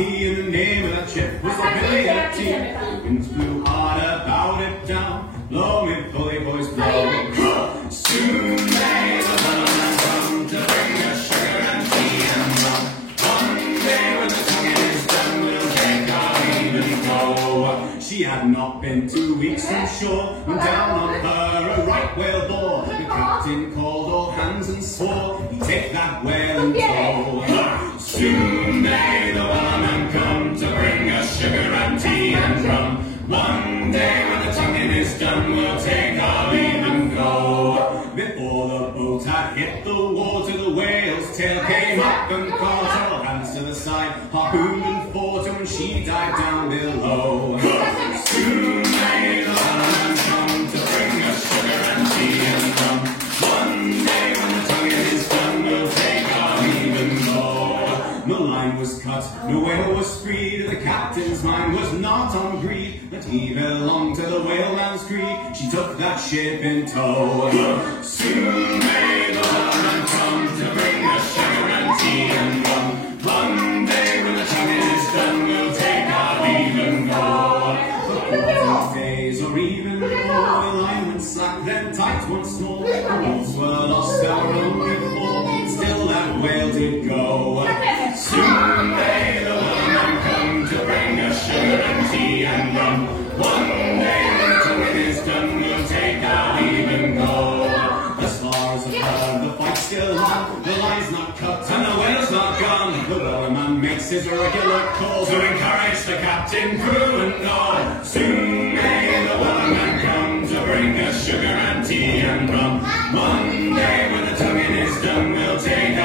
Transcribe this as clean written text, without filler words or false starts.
tea, and the name of that ship was the Billy of Tea. Winds blew hard about it down, blow me bully boys blow. Soon may the wellerman come to bring us sugar and tea and rum. One day when the tonguing is done, we'll take our leave and go. She had not been 2 weeks from shore when down on her a right whale bore. The captain called all hands and swore he'd take that whale in tow. Soon may the wellerman come to bring us sugar and tea and rum. One day when the tonguing is done, we'll take our leave and go. Before the boat had hit the water, the whale's tail came up and caught her. All hands to the side, harpooned and fought her, and she died down below. Soon may the wellerman come to bring us sugar and tea and rum. One day when the tonguing is done, we'll take our leave and go. No line was cut, no whale was freed. The captain's mind was not on greed, but he belonged to the whaleman's creed. She took that ship in tow. Soon may the wellerman come to bring us sugar and tea and rum. One day when the tonguing is done, we'll take our leave and go. For 14 days or even more, the line went slack, then tight once more. The ropes were lost, our own before, still that whale did go. Soon may the wellerman come to bring us sugar and tea and rum. One day when the tonguing is done, we'll take our leave and go. As far as I've heard, the fight's still on, the line's not cut and the whale's not gone. The wellerman makes his regular call to encourage the captain, crew and all. Soon may the wellerman come to bring us sugar and tea and rum. One day when the tonguing is done, we'll take